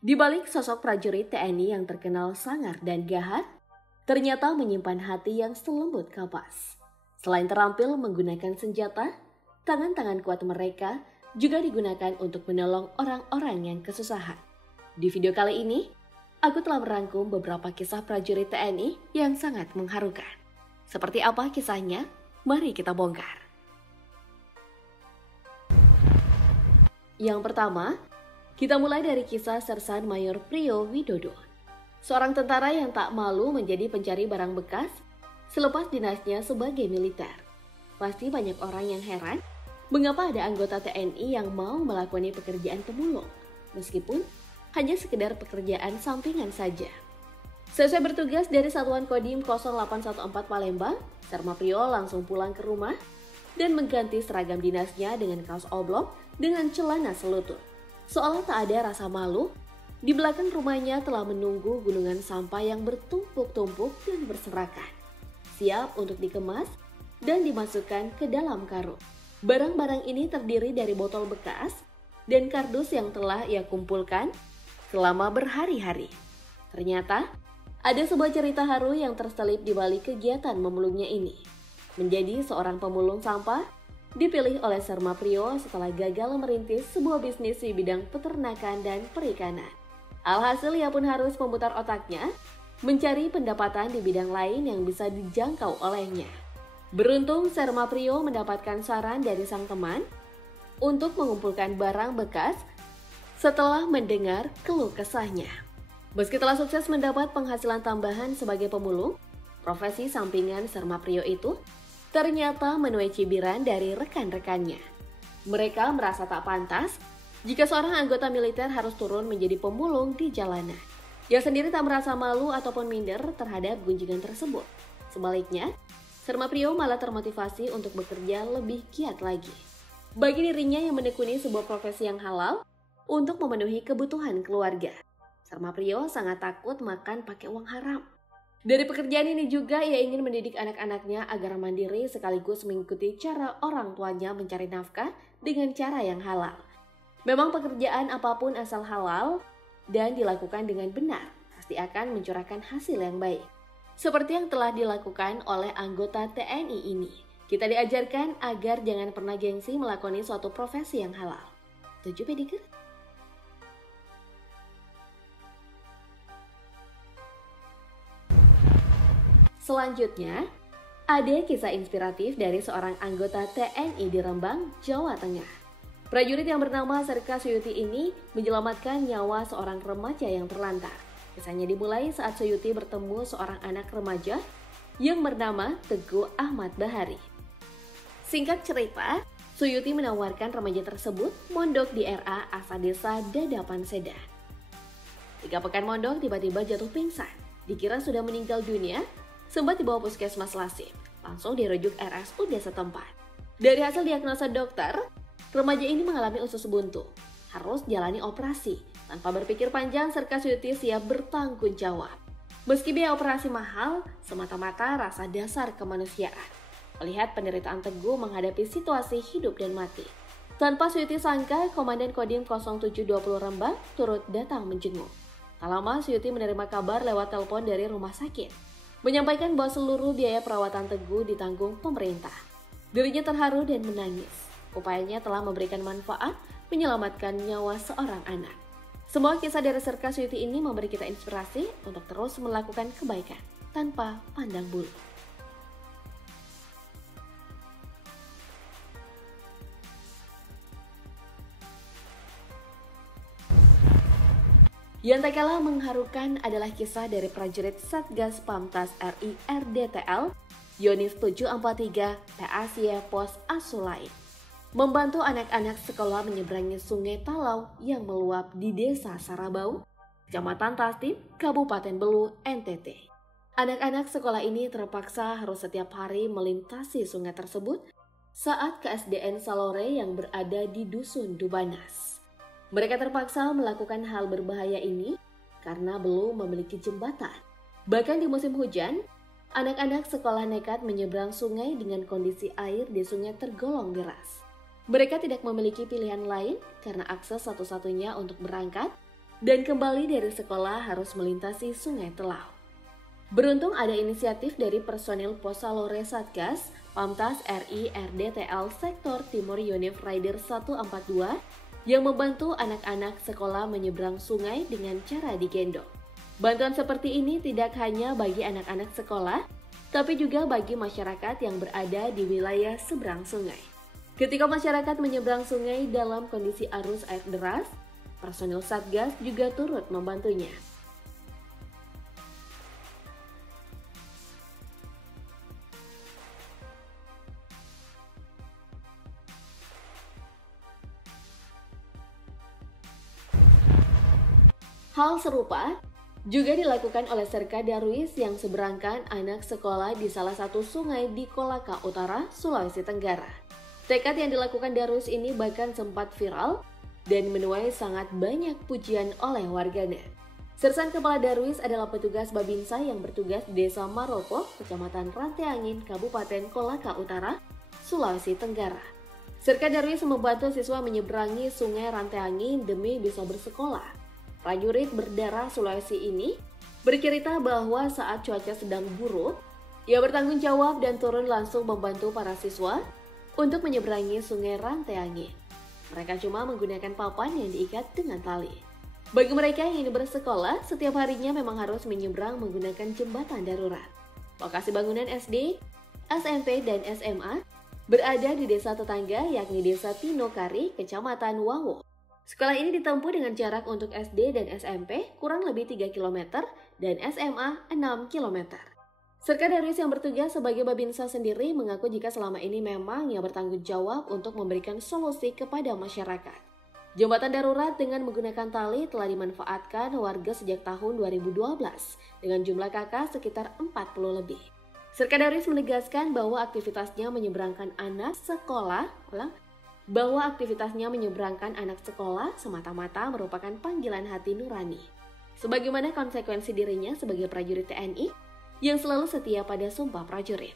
Di balik sosok prajurit TNI yang terkenal sangar dan gahat, ternyata menyimpan hati yang selembut kapas. Selain terampil menggunakan senjata, tangan-tangan kuat mereka juga digunakan untuk menolong orang-orang yang kesusahan. Di video kali ini, aku telah merangkum beberapa kisah prajurit TNI yang sangat mengharukan. Seperti apa kisahnya? Mari kita bongkar. Yang pertama, kita mulai dari kisah Sersan Mayor Priyo Widodo. Seorang tentara yang tak malu menjadi pencari barang bekas selepas dinasnya sebagai militer. Pasti banyak orang yang heran mengapa ada anggota TNI yang mau melakoni pekerjaan pemulung, meskipun hanya sekedar pekerjaan sampingan saja. Selesai bertugas dari Satuan Kodim 0814 Palembang, Serma Priyo langsung pulang ke rumah dan mengganti seragam dinasnya dengan kaos oblong dengan celana selutut. Seolah tak ada rasa malu, di belakang rumahnya telah menunggu gunungan sampah yang bertumpuk-tumpuk dan berserakan, siap untuk dikemas dan dimasukkan ke dalam karung. Barang-barang ini terdiri dari botol bekas dan kardus yang telah ia kumpulkan selama berhari-hari. Ternyata, ada sebuah cerita haru yang terselip di balik kegiatan memulungnya ini. Menjadi seorang pemulung sampah, dipilih oleh Serma Priyo setelah gagal merintis sebuah bisnis di bidang peternakan dan perikanan. Alhasil ia pun harus memutar otaknya, mencari pendapatan di bidang lain yang bisa dijangkau olehnya. Beruntung Serma Priyo mendapatkan saran dari sang teman untuk mengumpulkan barang bekas setelah mendengar keluh kesahnya. Meski telah sukses mendapat penghasilan tambahan sebagai pemulung, profesi sampingan Serma Priyo itu ternyata menuai cibiran dari rekan-rekannya. Mereka merasa tak pantas jika seorang anggota militer harus turun menjadi pemulung di jalanan. Ia sendiri tak merasa malu ataupun minder terhadap gunjingan tersebut. Sebaliknya, Serma Priyo malah termotivasi untuk bekerja lebih giat lagi. Bagi dirinya yang menekuni sebuah profesi yang halal untuk memenuhi kebutuhan keluarga, Serma Priyo sangat takut makan pakai uang haram. Dari pekerjaan ini juga ia ingin mendidik anak-anaknya agar mandiri sekaligus mengikuti cara orang tuanya mencari nafkah dengan cara yang halal. Memang pekerjaan apapun asal halal dan dilakukan dengan benar pasti akan mencurahkan hasil yang baik. Seperti yang telah dilakukan oleh anggota TNI ini. Kita diajarkan agar jangan pernah gengsi melakoni suatu profesi yang halal. Setuju, Pediker? Selanjutnya, ada kisah inspiratif dari seorang anggota TNI di Rembang, Jawa Tengah. Prajurit yang bernama Serka Suyuti ini menyelamatkan nyawa seorang remaja yang terlantar. Kisahnya dimulai saat Suyuti bertemu seorang anak remaja yang bernama Teguh Ahmad Bahari. Singkat cerita, Suyuti menawarkan remaja tersebut mondok di RA asal desa Dadapan Sedan. 3 pekan mondok tiba-tiba jatuh pingsan. Dikira sudah meninggal dunia, sempat dibawa puskesmas Lasem, langsung dirujuk RSUD setempat. Dari hasil diagnosa dokter, remaja ini mengalami usus buntu, harus jalani operasi. Tanpa berpikir panjang, Serka Suyuti siap bertanggung jawab. Meski biaya operasi mahal, semata-mata rasa dasar kemanusiaan. Melihat penderitaan Teguh menghadapi situasi hidup dan mati. Tanpa Suyuti sangka, Komandan Kodim 0720 Rembang turut datang menjenguk. Tak lama, Suyuti menerima kabar lewat telepon dari rumah sakit, menyampaikan bahwa seluruh biaya perawatan Teguh ditanggung pemerintah. Dirinya terharu dan menangis. Upayanya telah memberikan manfaat menyelamatkan nyawa seorang anak. Semua kisah dari Serka Suyuti ini memberi kita inspirasi untuk terus melakukan kebaikan tanpa pandang bulu. Yang tak kalah mengharukan adalah kisah dari prajurit Satgas Pamtas RI RDTL Yonif 743 PASY Pos Asulai, membantu anak-anak sekolah menyeberangi Sungai Talau yang meluap di Desa Sarabau, Kecamatan Tastim, Kabupaten Belu, NTT. Anak-anak sekolah ini terpaksa harus setiap hari melintasi sungai tersebut saat ke SDN Salore yang berada di Dusun Dubanas. Mereka terpaksa melakukan hal berbahaya ini karena belum memiliki jembatan. Bahkan di musim hujan, anak-anak sekolah nekat menyeberang sungai dengan kondisi air di sungai tergolong deras. Mereka tidak memiliki pilihan lain karena akses satu-satunya untuk berangkat dan kembali dari sekolah harus melintasi Sungai Telau. Beruntung ada inisiatif dari personil Posalore Satgas, Pamtas RI RDTL Sektor Timur Unif Rider 142 yang membantu anak-anak sekolah menyeberang sungai dengan cara digendong. Bantuan seperti ini tidak hanya bagi anak-anak sekolah, tapi juga bagi masyarakat yang berada di wilayah seberang sungai. Ketika masyarakat menyeberang sungai dalam kondisi arus air deras, personil Satgas juga turut membantunya. Hal serupa juga dilakukan oleh Serka Darwis yang seberangkan anak sekolah di salah satu sungai di Kolaka Utara, Sulawesi Tenggara. Tekad yang dilakukan Darwis ini bahkan sempat viral dan menuai sangat banyak pujian oleh warganet. Sersan Kepala Darwis adalah petugas Babinsa yang bertugas di Desa Maropo, Kecamatan Rantai Angin, Kabupaten Kolaka Utara, Sulawesi Tenggara. Serka Darwis membantu siswa menyeberangi sungai Rantai Angin demi bisa bersekolah. Prajurit berdarah Sulawesi ini bercerita bahwa saat cuaca sedang buruk, ia bertanggung jawab dan turun langsung membantu para siswa untuk menyeberangi sungai Rantai Angin. Mereka cuma menggunakan papan yang diikat dengan tali. Bagi mereka yang ingin bersekolah, setiap harinya memang harus menyeberang menggunakan jembatan darurat. Lokasi bangunan SD, SMP, dan SMA berada di desa tetangga yakni Desa Tinokari, Kecamatan Wawo. Sekolah ini ditempuh dengan jarak untuk SD dan SMP kurang lebih 3 km dan SMA 6 km. Serka Darwis yang bertugas sebagai Babinsa sendiri mengaku jika selama ini memang ia bertanggung jawab untuk memberikan solusi kepada masyarakat. Jembatan darurat dengan menggunakan tali telah dimanfaatkan warga sejak tahun 2012 dengan jumlah kakak sekitar 40 lebih. Serka Darwis menegaskan bahwa aktivitasnya menyeberangkan anak sekolah semata-mata merupakan panggilan hati nurani. Sebagaimana konsekuensi dirinya sebagai prajurit TNI yang selalu setia pada Sumpah Prajurit.